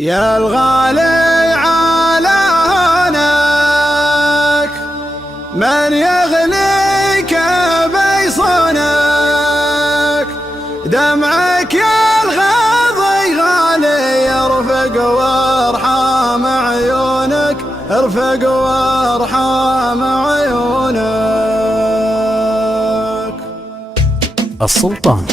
يا الغالي على هونك من يغليك بيصونك، دمعك يا الغاضي غالي يرفق وارحام عيونك، ارفق وارحام عيونك. السلطان.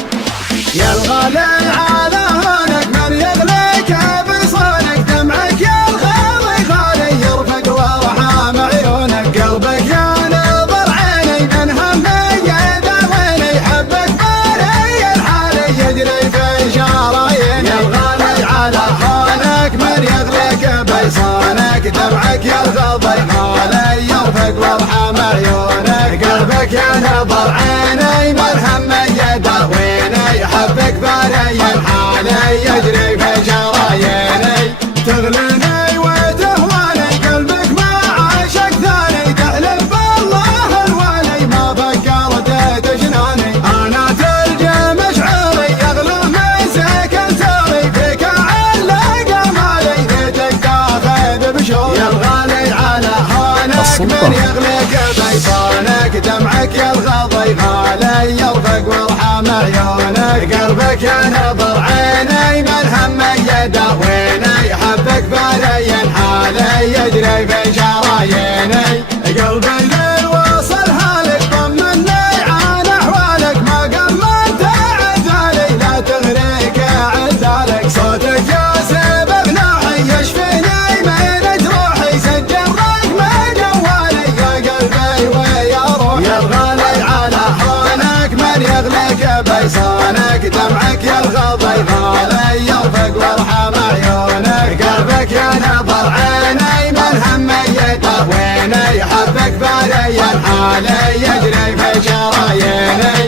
يا الغالي على هونك من يغليك بيصونك، دمعك يا الغاضي غالي يرفق وارحام عيونك، قلبك يا نظر عيني من همي يداويني، حبك بالي الحالي يجري في شراييني. يا الغالي على هونك من يغليك بيصونك، دمعك يا الغاضي غالي يرفق وارحام عيونك، قلبك يا نظر عيني من همي يداويني، حبك بالي الحالي يجري في شراييني. تغليني وتهواني قلبك ما عاشق ثاني، تحلف بالله الوالي ما فكرت تجناني. انا تلجى مشعري يغلو من سكن ساري، فيك علق مالي ليتك تاخذ بشوري. يا الغالي على هونك من يغلق بيصونك، دمعك يا الغاضي غالي يرفق وارحام عيونك، قلبك يا نظر عيني من همي يداويني، حبك بالي الحالي يجري في شراييني. قلبي ليل وصل هالك طمني عن احوالك، ما قمنت عذالي لا تغريك عذالك، صوتك يا سبب نوحي يشفيني من جروحي، سجل رقم جوالي يا قلبي ويا روحي. يا الغالي على هونك من يغلق بيصونك، دمعك يا الغاضي غالي يرفق وارحام عيونك، قلبك يا نظر عيني من همي يداويني، حبك بالي الحالي يجري في شراييني.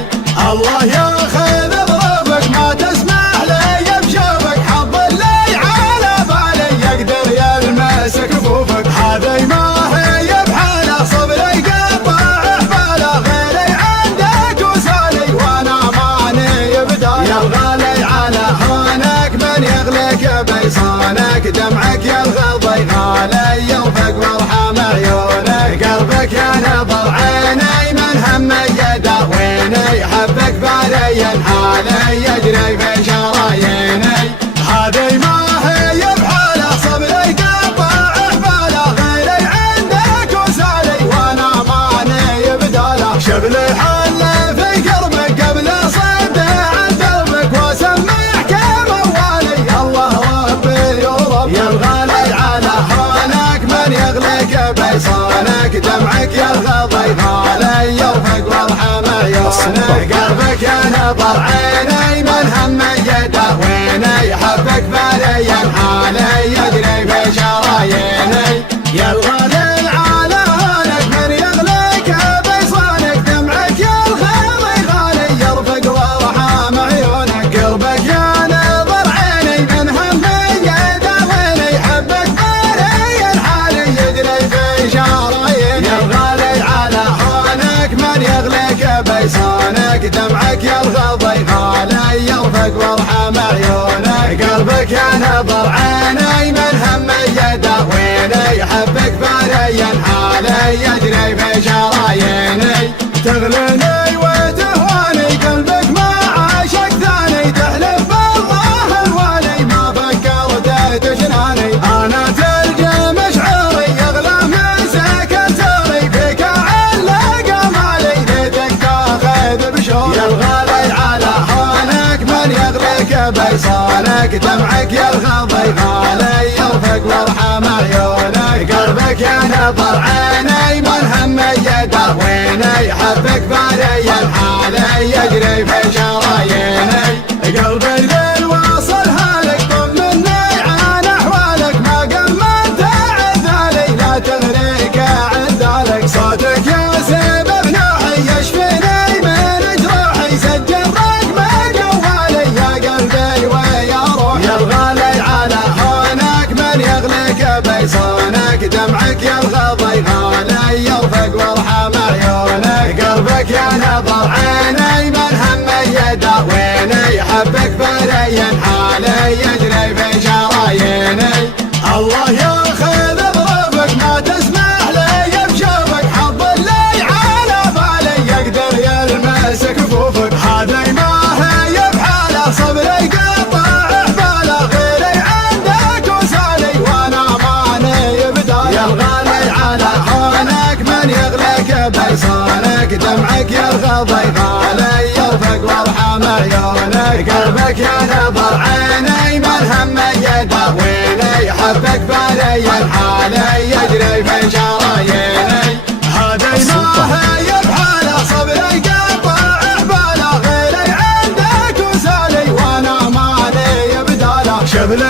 الله ياخذ ظروفك ما تسمح لي بشوفك، حظ اللي على بالي يقدر يلمس كفوفك، هذي ما هي بحاله صبري قطع حباله، غيري عندك وسالي وانا ماني بداله. يا الغالي على هونك من يغلق بيصونك، دمعك يا الغاضي غالي يرفق وارحام عيونك، قلبك يا نظر عيني من همي يداويني، حبك بالي الحالي يجري في شراييني. هذي ما هي بحاله صبري قطع حباله، غيري عندك وسالي وانا ماني بداله. شغلي حل في قربك قبل صد عن دربك، واسمعك موالي الله ربي ورب. يا الغالي على هونك من يغلق بيصونك، دمعك يا الغاضي غالي يرفق وارحام عيونك، قلبك يا نظر عيني من همي يداويني، حبك بالي الحالي يجري في شراييني. يا الغالي على هونك من يغلق بيصونك، دمعك يا الغاضي غالي يرفق وارحام عيونك، قلبك يا نظر عيني من همي يداويني، حبك بالي الحالي يجري في شراييني. يا الغالي على هونك من يغلق بيصونك، دمعك يا الغاضي غالي يرفق وارحام عيونك، قلبك يا نظر عيني من همي يداويني، حبك بالي الحالي يجري في شراييني. تغليني وتهواني قلبك ما عاشق ثاني، تحلف بالله الوالي ما فكرت تجناني. انا تلجى مشعري يغلى من سكن ساري، فيك علق مالي ليتك تاخذ بشوري. يا الغالي على هونك من يغلق بيصونك، دمعك يا الغاضي غالي يرفق وارحام عيونك، قلبك يا نظر عيني من همي يداويني، حبك بالي الحالي يجري في شراييني. قلبي ليل وصل هالك طمني عن احوالك، ما قمنت عذالي لا تغريك عذالك، صوتك يا سبب نوحي يشفيني من جروحي، سجل رقم جوالي يا قلبي ويا روحي. يا الغالي على هونك من يغلق بيصونك، دمعك يا الغاضي غالي يرفق وارحام عيونك، قلبك يا نظر عيني من همي يداويني، حبك بالي الحالي يجري في شراييني. قلبك يرغب يغالي يرفق وارحم عيونك قلبك يا نظر عيني من هم يداويني حبك بالي الحالي يجري في شراييني هذي ما هي بحاله صبري قطع احباله غيري عندك وسالي وانا مالي بداله شبل